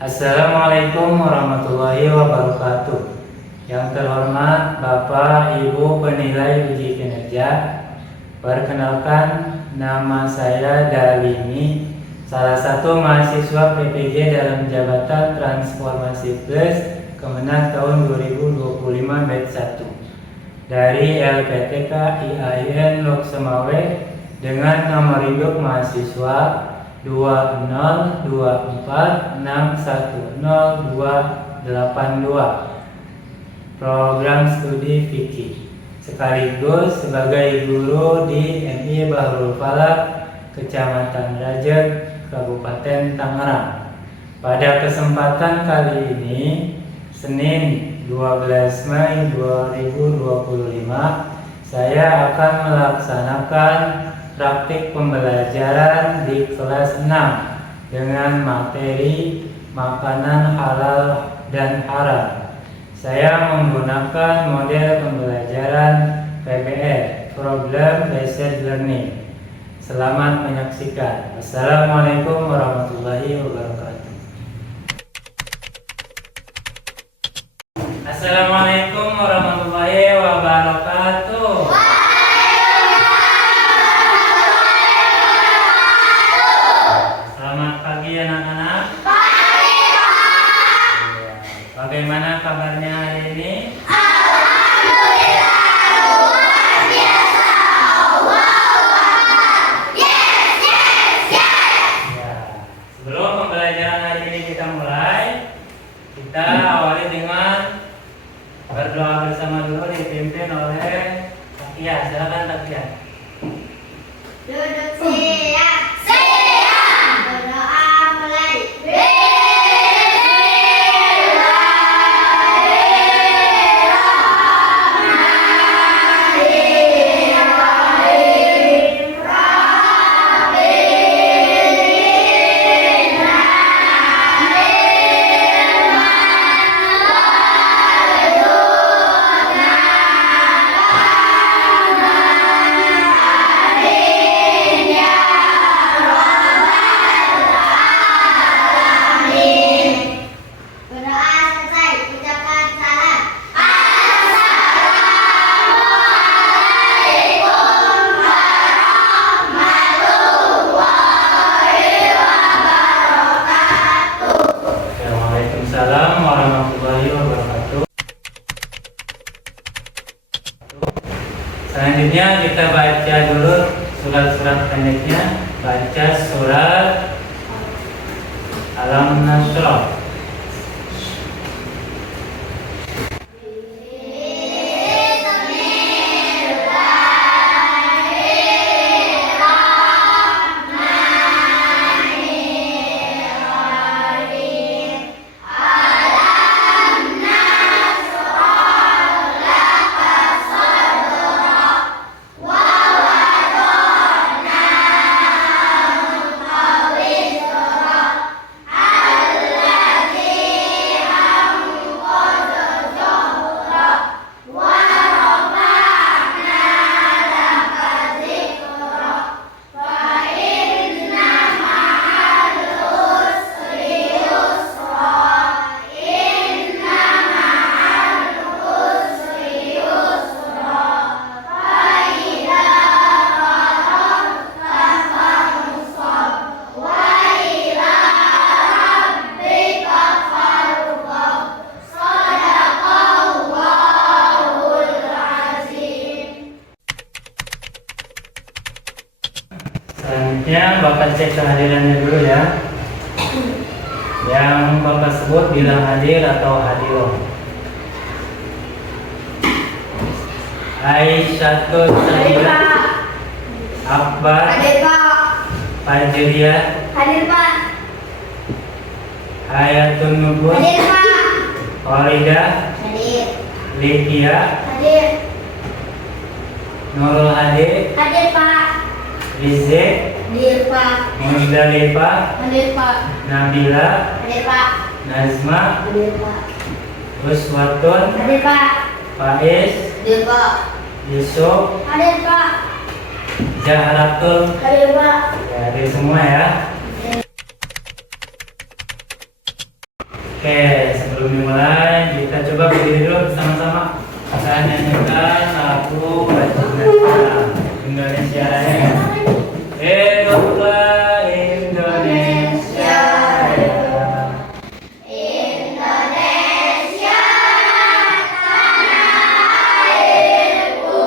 Assalamualaikum warahmatullahi wabarakatuh. Yang terhormat Bapak Ibu penilai uji kinerja, perkenalkan nama saya Dalimi, salah satu mahasiswa PPG dalam jabatan Transformasi Plus Kemenang tahun 2025 batch 1 dari LPTK IAIN Lok Semawe dengan nomor induk mahasiswa 20046102282, program studi fikih, sekaligus sebagai guru di MI Bahrul Falak, Kecamatan Rajek, Kabupaten Tangerang. Pada kesempatan kali ini, Senin 12 Mei 2025, saya akan melaksanakan praktik pembelajaran di kelas 6 dengan materi makanan halal dan haram. Saya menggunakan model pembelajaran PBL, Problem Based Learning. Selamat menyaksikan. Wassalamualaikum warahmatullahi wabarakatuh. Assalamualaikum warahmatullahi wabarakatuh. Bagaimana kabarnya hari ini? Alhamdulillah, luar biasa. Yes. Ya. Sebelum pembelajaran hari ini kita mulai, kita awali dengan berdoa bersama dulu, dipimpin oleh Takia. Silakan Takia. Duduk siap. Berdoa mulai. Waalaikumsalam warahmatullahi wabarakatuh. Selanjutnya kita baca dulu surat-surat pendeknya. Baca surat Alam Nasrah. Selanjutnya Bapak cek kehadirannya dulu ya. Yang Bapak sebut bilang hadir atau hadir. Aisyatun Sayyid Akbar Hadir Pak. Fajriyah Hadir Pak. Hayatun Nubur Hadir Pak. Faridah Hadir. Likia Hadir. Nurul Hadi Hadir Pak. Rizek Hadir Pak. Muzdalifah Hadir Pak. Nabila Hadir Pak. Nazma Hadir Pak. Uswatun Hadir Pak. Faiz Hadir Pak. Yusuf Hadir Pak. Zahratul. Hadir Pak. Ya, hadir semua ya. Oke, sebelum dimulai kita coba berdiri dulu bersama-sama. Kita nyanyikan lagu Wajib Indonesia Raya. Hiduplah Indonesia Raya. Indonesia tanah airku,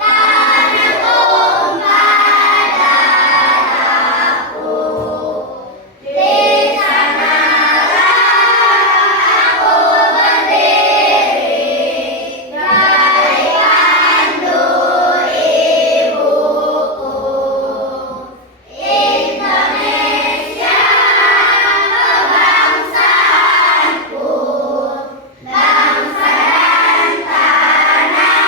tanah tumpah darahku. Di sanalah aku berdiri, bagaikan ibuku. Indonesia kebangsaanku, bangsa dan tanah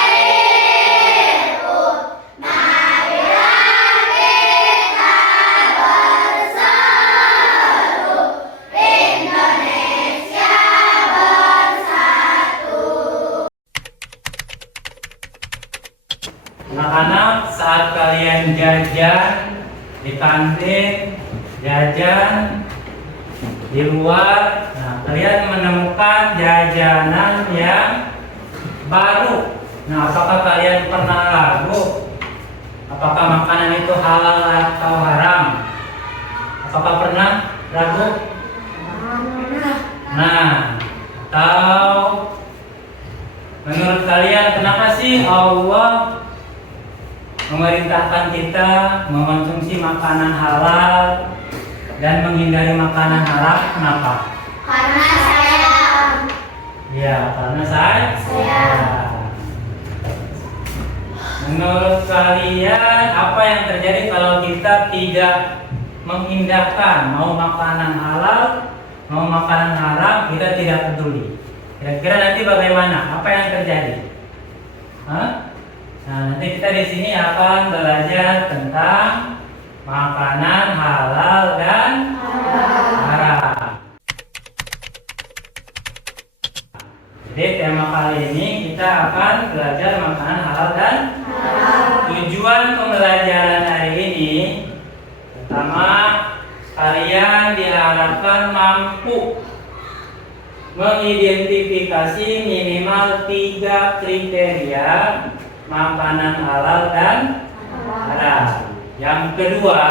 airku. Marilah kita berseru, Indonesia bersatu. Anak-anak, saat kalian jajan di kantin, jajan di luar, nah kalian menemukan jajanan yang baru. Nah, apakah kalian pernah ragu? Apakah makanan itu halal atau haram? Apakah pernah ragu? Nah, atau menurut kalian kenapa sih Allah memerintahkan kita mengonsumsi makanan halal dan menghindari makanan haram? Kenapa? Karena sayang. Ya, karena saya. Menurut kalian apa yang terjadi kalau kita tidak mengindahkan mau makanan halal, mau makanan haram, kita tidak peduli? Kira-kira nanti bagaimana? Apa yang terjadi? Hah? Nah, nanti kita di sini akan belajar tentang makanan halal dan haram. Jadi tema kali ini kita akan belajar makanan halal dan haram. Tujuan pembelajaran hari ini pertama, kalian diharapkan mampu mengidentifikasi minimal 3 kriteria makanan halal dan haram. Yang kedua,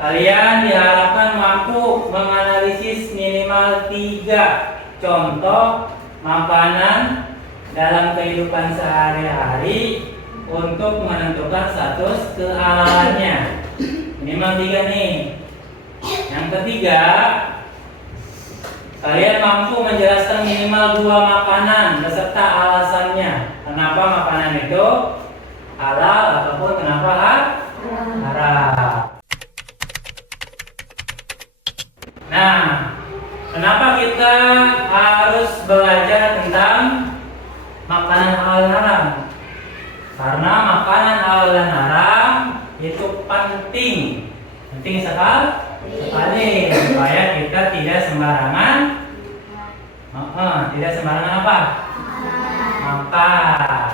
kalian diharapkan mampu menganalisis minimal 3 contoh makanan dalam kehidupan sehari-hari untuk menentukan status kehalalannya. Minimal 3 nih. Yang ketiga, kalian mampu menjelaskan minimal 2 makanan beserta alasannya. Kenapa makanan itu halal ataupun kenapa haram. Nah, kenapa kita harus belajar tentang makanan halal dan haram? Karena makanan halal dan haram itu penting sekali supaya kita tidak sembarangan apa? Makan.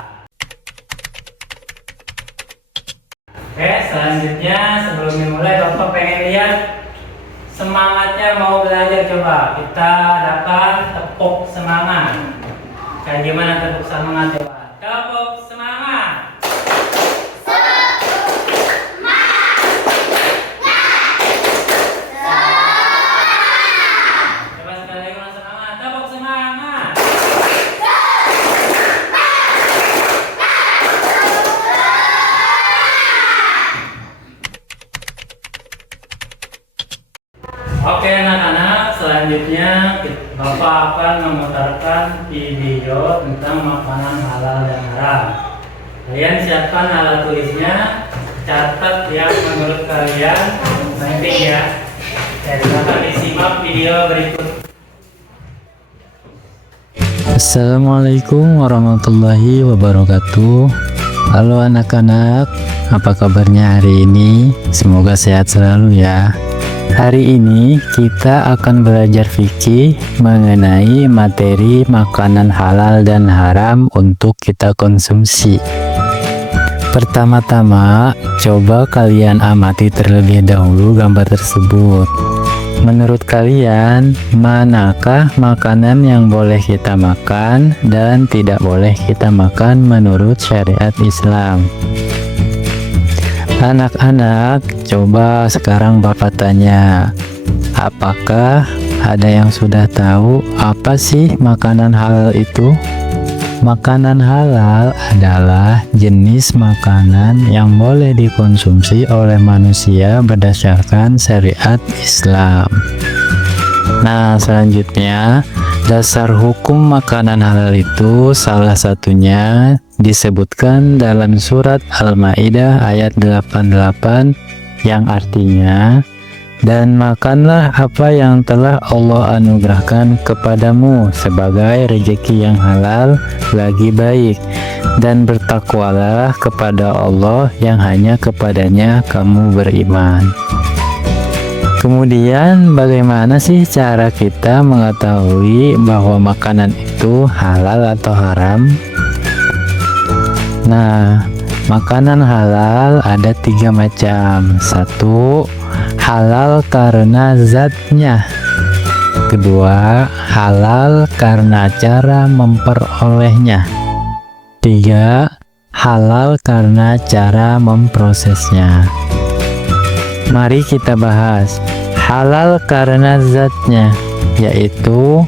Oke, selanjutnya sebelum dimulai Bapak pengen lihat semangatnya mau belajar. Coba kita adakan tepuk semangat. Kayak gimana tepuk semangat? Coba tepuk semangat. Coba sekali lagi dengan semangat. Tepuk semangat. Oke anak-anak, selanjutnya Bapak akan memutarkan video tentang makanan halal dan haram. Kalian siapkan alat tulisnya, catat yang menurut kalian penting ya. Jadi akan disimak video berikut. Assalamualaikum warahmatullahi wabarakatuh. Halo anak-anak, apa kabarnya hari ini? Semoga sehat selalu ya. Hari ini kita akan belajar fikih mengenai materi makanan halal dan haram untuk kita konsumsi. Pertama-tama, coba kalian amati terlebih dahulu gambar tersebut. menurut kalian manakah makanan yang boleh kita makan dan tidak boleh kita makan menurut syariat Islam? Anak-anak, coba sekarang Bapak tanya, apakah ada yang sudah tahu apa sih makanan halal itu? Makanan halal adalah jenis makanan yang boleh dikonsumsi oleh manusia berdasarkan syariat Islam. Nah, selanjutnya, dasar hukum makanan halal itu salah satunya disebutkan dalam surat Al-Maidah ayat 88 yang artinya, dan makanlah apa yang telah Allah anugerahkan kepadamu sebagai rezeki yang halal lagi baik, dan bertakwalah kepada Allah yang hanya kepadanya kamu beriman. Kemudian bagaimana sih cara kita mengetahui bahwa makanan itu halal atau haram? Nah, makanan halal ada 3 macam. 1. Halal karena zatnya. 2. Halal karena cara memperolehnya. 3. Halal karena cara memprosesnya. Mari kita bahas. Halal karena zatnya, yaitu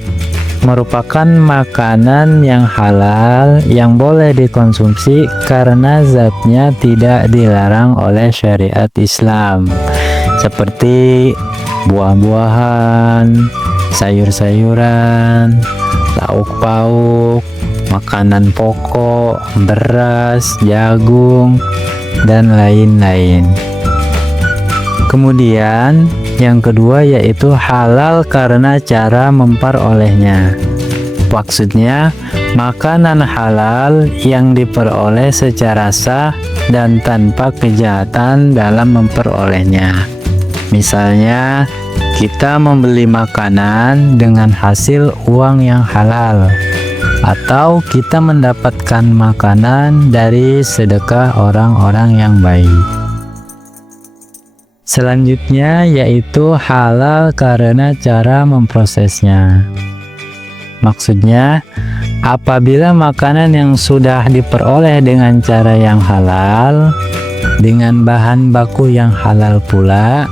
merupakan makanan yang halal yang boleh dikonsumsi karena zatnya tidak dilarang oleh syariat Islam, seperti buah-buahan, sayur-sayuran, lauk pauk, makanan pokok, beras, jagung, dan lain-lain. Kemudian yang kedua yaitu halal karena cara memperolehnya. Maksudnya makanan halal yang diperoleh secara sah dan tanpa kejahatan dalam memperolehnya. Misalnya kita membeli makanan dengan hasil uang yang halal, atau kita mendapatkan makanan dari sedekah orang-orang yang baik. Selanjutnya yaitu halal karena cara memprosesnya. Maksudnya, apabila makanan yang sudah diperoleh dengan cara yang halal, dengan bahan baku yang halal pula,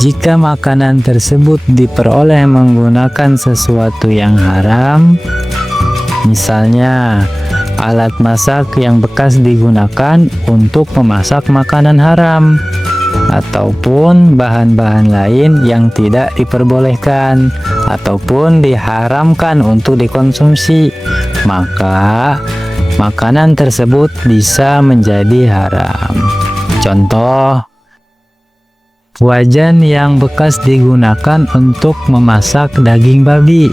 jika makanan tersebut diperoleh menggunakan sesuatu yang haram, misalnya alat masak yang bekas digunakan untuk memasak makanan haram, ataupun bahan-bahan lain yang tidak diperbolehkan ataupun diharamkan untuk dikonsumsi, maka makanan tersebut bisa menjadi haram. Contoh, wajan yang bekas digunakan untuk memasak daging babi,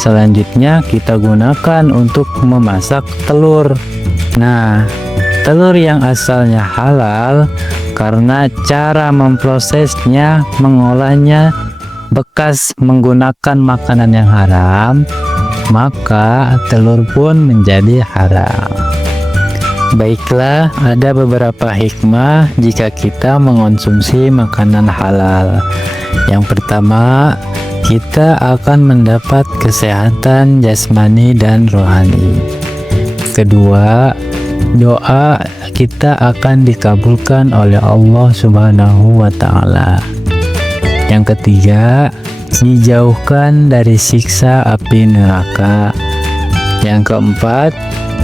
selanjutnya kita gunakan untuk memasak telur. Nah, telur yang asalnya halal karena cara memprosesnya, mengolahnya bekas menggunakan makanan yang haram, maka telur pun menjadi haram. Baiklah, ada beberapa hikmah jika kita mengonsumsi makanan halal. Yang pertama, kita akan mendapat kesehatan jasmani dan rohani. Kedua, doa kita akan dikabulkan oleh Allah Subhanahu wa Ta'ala. Yang ketiga, dijauhkan dari siksa api neraka. Yang keempat,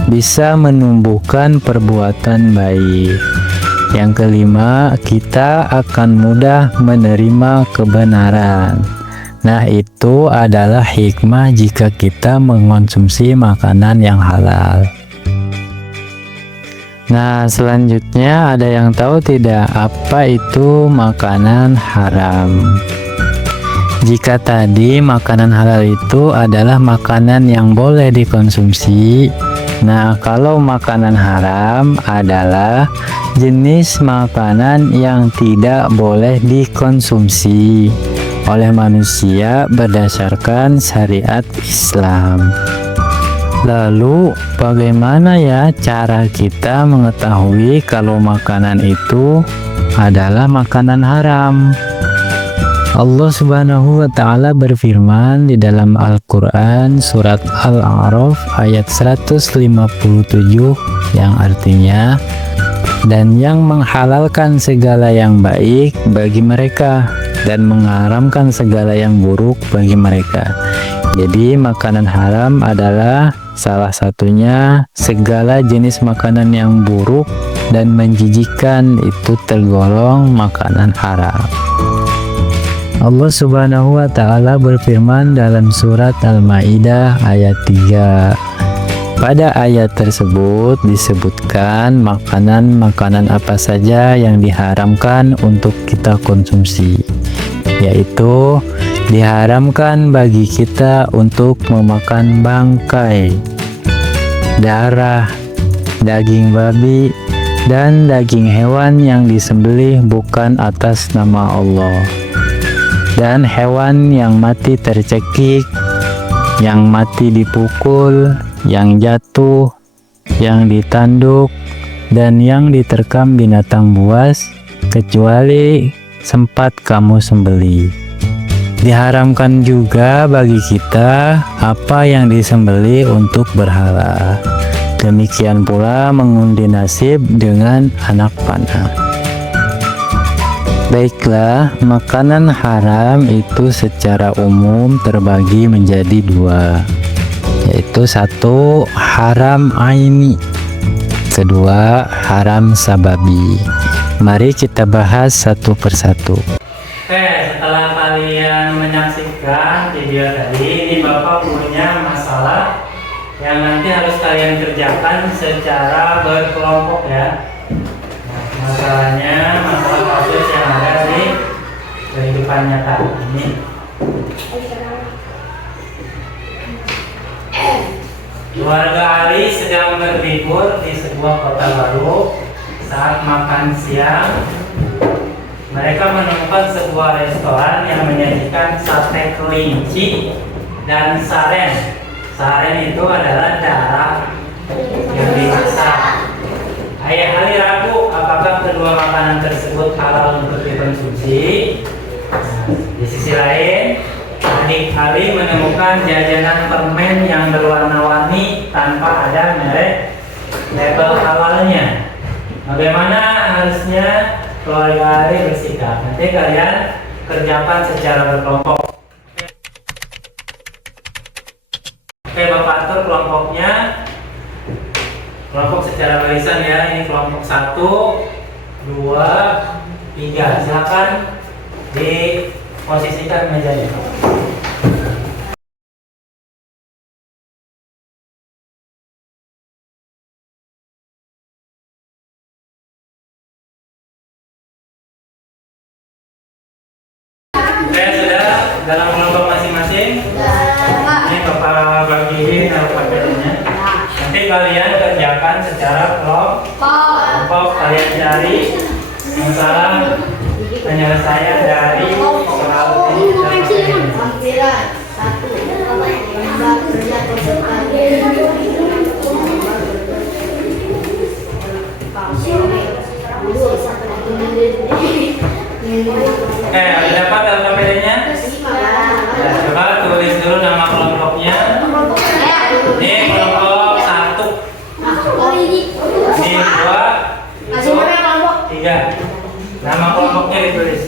bisa menumbuhkan perbuatan baik. Yang kelima, kita akan mudah menerima kebenaran. Nah, itu adalah hikmah jika kita mengonsumsi makanan yang halal. Nah, selanjutnya ada yang tahu tidak apa itu makanan haram? Jika tadi makanan halal itu adalah makanan yang boleh dikonsumsi, nah kalau makanan haram adalah jenis makanan yang tidak boleh dikonsumsi oleh manusia berdasarkan syariat Islam. Lalu bagaimana ya cara kita mengetahui kalau makanan itu adalah makanan haram? Allah Subhanahu wa Ta'ala berfirman di dalam Al-Quran surat Al-A'raf ayat 157 yang artinya, dan yang menghalalkan segala yang baik bagi mereka dan mengharamkan segala yang buruk bagi mereka. Jadi makanan haram adalah salah satunya segala jenis makanan yang buruk dan menjijikkan itu tergolong makanan haram. Allah Subhanahu wa Ta'ala berfirman dalam surat Al-Maidah ayat 3. Pada ayat tersebut disebutkan makanan-makanan apa saja yang diharamkan untuk kita konsumsi, yaitu diharamkan bagi kita untuk memakan bangkai, darah, daging babi, dan daging hewan yang disembelih bukan atas nama Allah, dan hewan yang mati tercekik, yang mati dipukul, yang jatuh, yang ditanduk, dan yang diterkam binatang buas, kecuali sempat kamu sembelih. Diharamkan juga bagi kita apa yang disembelih untuk berhala. Demikian pula mengundi nasib dengan anak panah. Baiklah, makanan haram itu secara umum terbagi menjadi dua, yaitu satu haram aini, kedua haram sababi. Mari kita bahas satu persatu. Oke, setelah kalian menyaksikan video tadi, ini Bapak punya masalah yang nanti harus kalian kerjakan secara berkelompok ya. Nah, masalahnya masalah kasus yang ada di kehidupan nyata ini. Keluarga Ali sedang berlibur di sebuah kota baru. Saat makan siang, mereka menemukan sebuah restoran yang menyajikan sate kelinci dan saren. Saren itu adalah darah yang dimasak. Ayah Ali ragu apakah kedua makanan tersebut halal untuk dikonsumsi. Di sisi lain, adik Ali menemukan jajanan permen yang berwarna-warni tanpa ada merek label halalnya. Bagaimana harusnya keluarga Ali bersikap? Nanti kalian kerjakan secara berkelompok. Oke, Bapak atur kelompoknya. Kelompok secara barisan ya. Ini kelompok 1, 2, 3. Silakan diposisikan mejanya. Oke, sudah dalam kelompok masing-masing. Ini Bapak bagiin alfabetnya. Nanti kalian kerjakan secara kelompok. Kalian cari masalah penyelesaian dari soal ini. Oke, ada dapat alfabetnya? Ya, coba tulis dulu nama kelompoknya. Ini kelompok 1. Ini 2. Itu 3. Nama kelompoknya ditulis.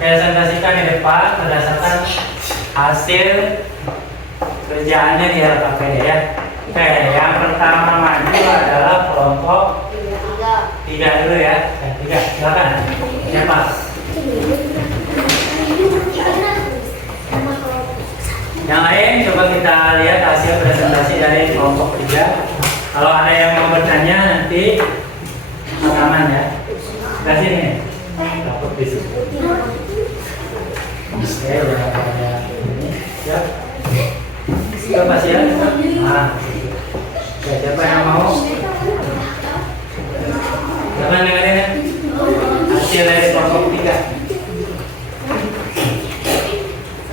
presentasikan di depan berdasarkan hasil kerjaannya di LKPD ya. Oke, yang pertama maju adalah kelompok 3 dulu ya. 3, silakan. Siapa? Yang lain coba kita lihat hasil presentasi dari kelompok 3. Kalau ada yang mau bertanya nanti rekaman ya. Sebelah sini. Takut di sini. Oke, udah ada ini. Siap. Siapa sih ya? Nah, siapa yang mau? Jangan dengerin ya. Hasil dari kelompok 3.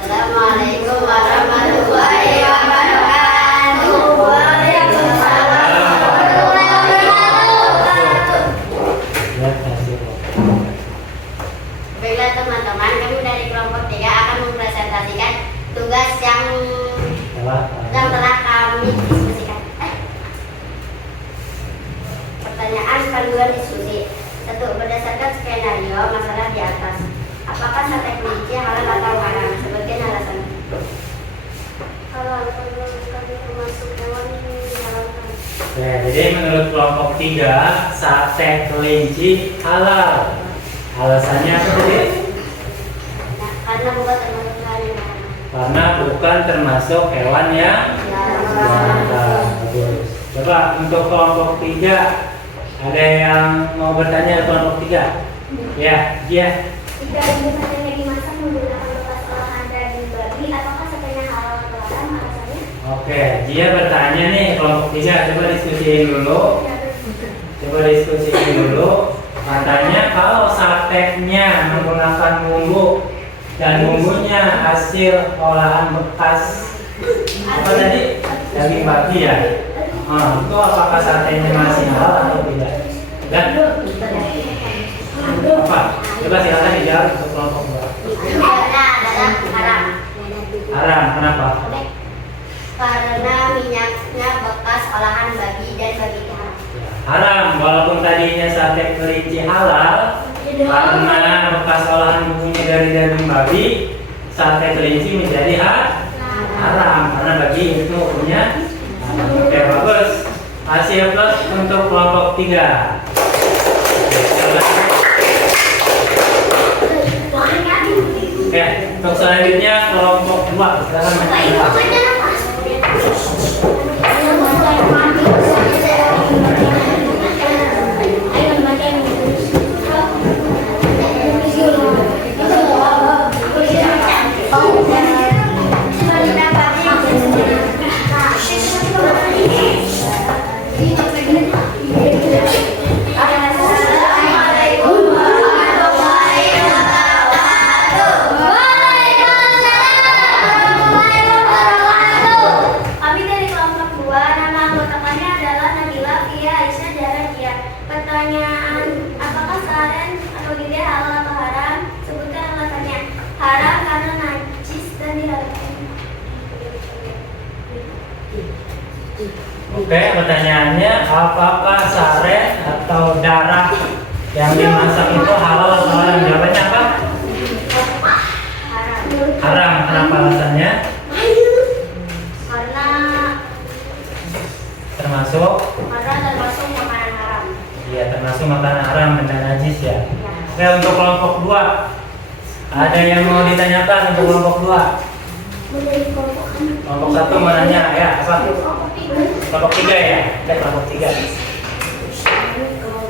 Assalamualaikum warahmatullahi wabarakatuh. Waalaikumsalam warahmatullahi wabarakatuh. Lihat hasil. Baiklah teman-teman, kami dari kelompok 3 akan mempresentasikan tugas yang telah kami diskusikan. Pertanyaan panduan diskusi. 1. Berdasarkan skenario masalah di atas, apakah sate kelinci halal atau haram? Sebutkan alasan. Halal, karena kami termasuk hewan yang dihalalkan. Oke, jadi menurut kelompok 3 sate kelinci halal. Alasannya apa tadi? Karena bukan termasuk hewan yang haram. Karena bukan termasuk hewan yang dihalalkan. Bagus. Coba untuk kelompok 3 ada yang mau bertanya kelompok 3? Ya, dia. Jika ibu satenya dimasak menggunakan bekas olahan daging babi, apakah satenya halal atau haram? Alasannya? Oke, dia bertanya nih kelompok 3. Coba diskusiin dulu. Katanya kalau satenya menggunakan bumbu dan bumbunya hasil olahan bekas apa tadi? Daging babi ya. Itu apakah satenya masih halal atau tidak? Dan apa? Coba silakan dijawab untuk kelompok 2. Jawabannya adalah haram. Haram, kenapa? Karena minyaknya bekas olahan babi dan babi itu haram. Haram, walaupun tadinya sate kelinci halal, karena bekas olahan bumbunya dari daging babi, sate kelinci menjadi haram karena babi itu punya. Oke, bagus. Hasil plus untuk kelompok 3. Oke, untuk selanjutnya kelompok 2. Silakan. Assalamualaikum warahmatullahi wabarakatuh. Kami dari kelompok 2, nama anggota kami adalah Nabila, Fia, Aisyah, Dara, Dia. Pertanyaan, apakah saren atau tidak halal atau haram? Sebutkan alasannya. Haram karena najis dan diharamkan. Oke, pertanyaannya apakah saren atau darah yang dimasak itu halal atau haram? Jawabannya apa? Haram. Haram, kenapa alasannya? Karena Termasuk? termasuk makanan haram. Iya, termasuk makanan haram dan najis ya. Ya. Oke, untuk kelompok 2 ada yang mau ditanyakan untuk kelompok 2? Kelompok 1 mau nanya ya, apa? Kelompok 3 ya? Oke, kelompok 3.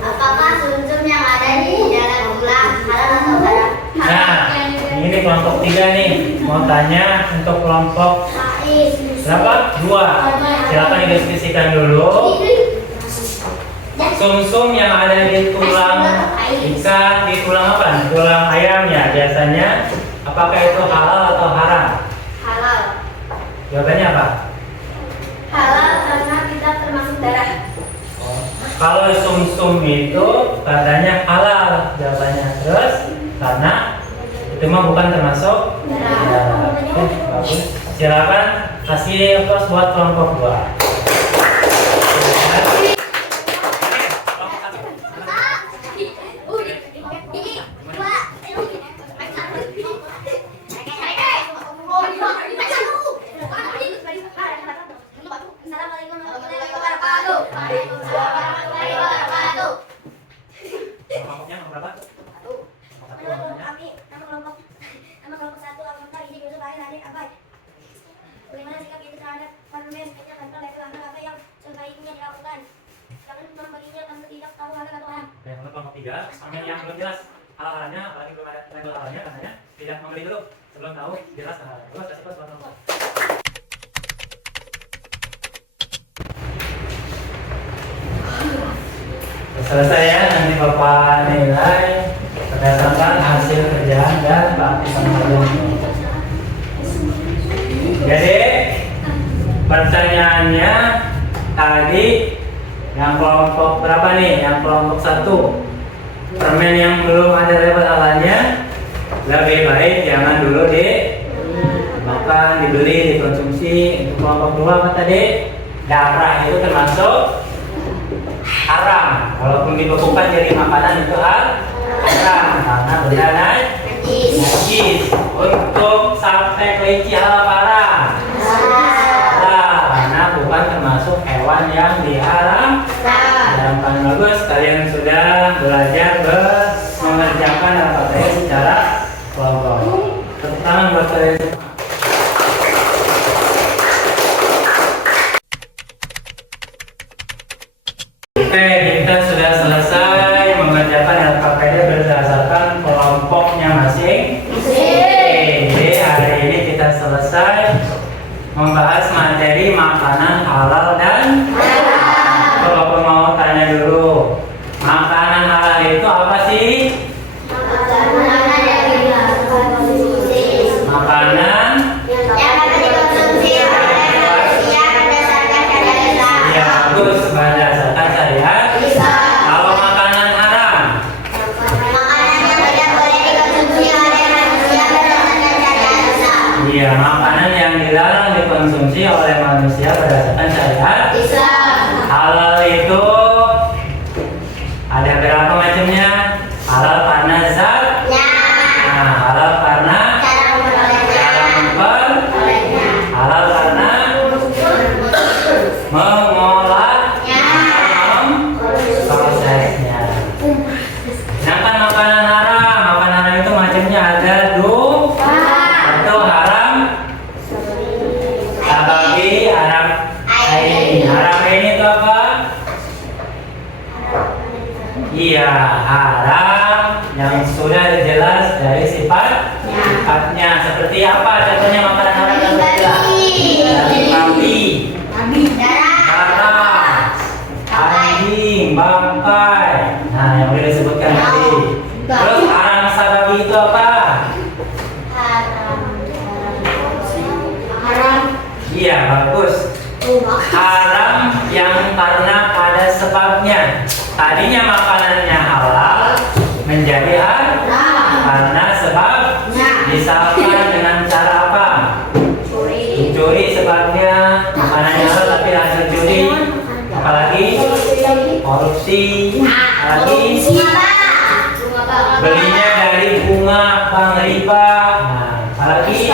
Apakah sumsum yang ada di dalam tulang halal atau haram? Nah, ini kelompok 3 nih. Mau tanya untuk kelompok berapa? 2. Silakan didiskusikan dulu. Sumsum yang ada di tulang ikan, di tulang apa? Tulang ayam ya biasanya. Apakah itu halal atau haram? Halal. Jawabannya apa? Halal karena tidak termasuk darah. Kalau sumsum itu katanya halal jawabannya, terus karena itu mah bukan termasuk darah. Oke, bagus. Silakan kasih plus buat kelompok 2. juga sepanjang yang belum jelas hal-halnya, apalagi belum ada label halnya, katanya tidak membeli dulu sebelum tahu jelas hal-halnya. Terus kasih plus nomor. Selesai ya, nanti Bapak nilai berdasarkan hasil kerjaan dan bakti kalian. Jadi pertanyaannya tadi yang kelompok berapa nih? Yang kelompok 1, permen yang belum ada label halanya lebih baik jangan dulu dimakan, dibeli, dikonsumsi. Untuk kelompok 2 apa tadi? Darah itu termasuk haram, walaupun dibekukan jadi makanan itu haram karena benda najis. Untuk sate kelinci halal haram karena bukan termasuk hewan yang diharam. Yang paling bagus kalian sudah belajar mengerjakan LKPD secara kelompok. Tepuk tangan buat kalian semua. Oke, kita sudah selesai mengerjakan LKPD berdasarkan kelompoknya masing. Jadi hari ini kita selesai membahas materi makanan halal dan haram. Kalau aku mau tanya dulu, makanan halal itu apa sih? Makanan ya bagus berdasarkan syariat. Kalau makanan haram, iya makanan yang dilarang dikonsumsi oleh manusia berdasarkan syariat. Halal itu ada berapa macamnya? Halal karena zatnya, halal karena cara halal karena mengolahnya, prosesnya. Sedangkan makanan haram itu macamnya ada atau haram sababi, haram aini. Haram aini itu apa? Iya, haram yang sudah jelas dari sifatnya. Seperti apa contohnya makanan haram yang sudah jelas? Daging babi, darah, anjing, bangkai. Nah, yang sudah disebutkan tadi. Terus haram sababi itu apa? Iya, bagus. Haram yang karena ada sebabnya. Tadinya makanannya halal menjadi haram karena sebabnya. Misalkan dengan cara apa? Mencuri sebabnya makanannya halal tapi hasil curi. Apalagi korupsi. Apalagi belinya dari bunga bank riba. Nah, apalagi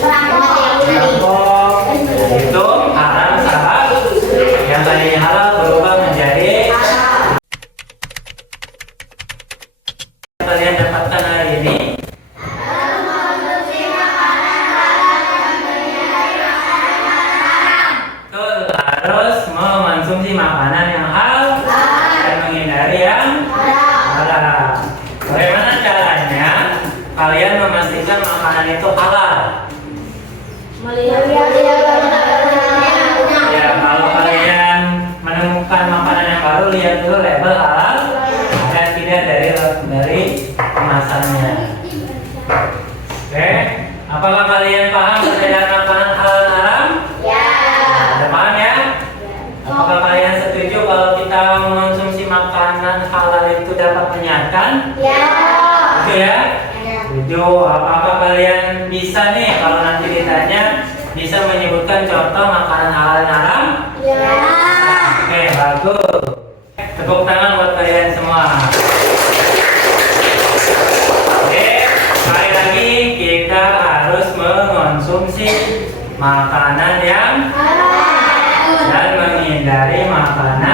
rampok. Itu haram sabab yang tadinya halal berubah menjadi haram. Kalian dapatkan hari ini harus mengonsumsi makanan yang halal dan menghindari yang haram. Bagaimana caranya kalian memastikan makanan itu halal? Ya, kalau kalian menemukan makanan yang baru, lihat dulu label halal ada tidak dari kemasannya. Oke, apakah kalian paham perbedaan makanan halal dan haram? Ya. Ada paham ya? Apakah kalian setuju kalau kita mengonsumsi makanan halal itu dapat menyehatkan? Ya. Setuju ya? Setuju. Apakah kalian bisa nih kalau nanti ditanya bisa menyebutkan contoh makanan halal dan haram? Ya. Oke, bagus. Tepuk tangan buat kalian semua. Oke, sekali lagi kita harus mengonsumsi makanan yang halal dan menghindari makanan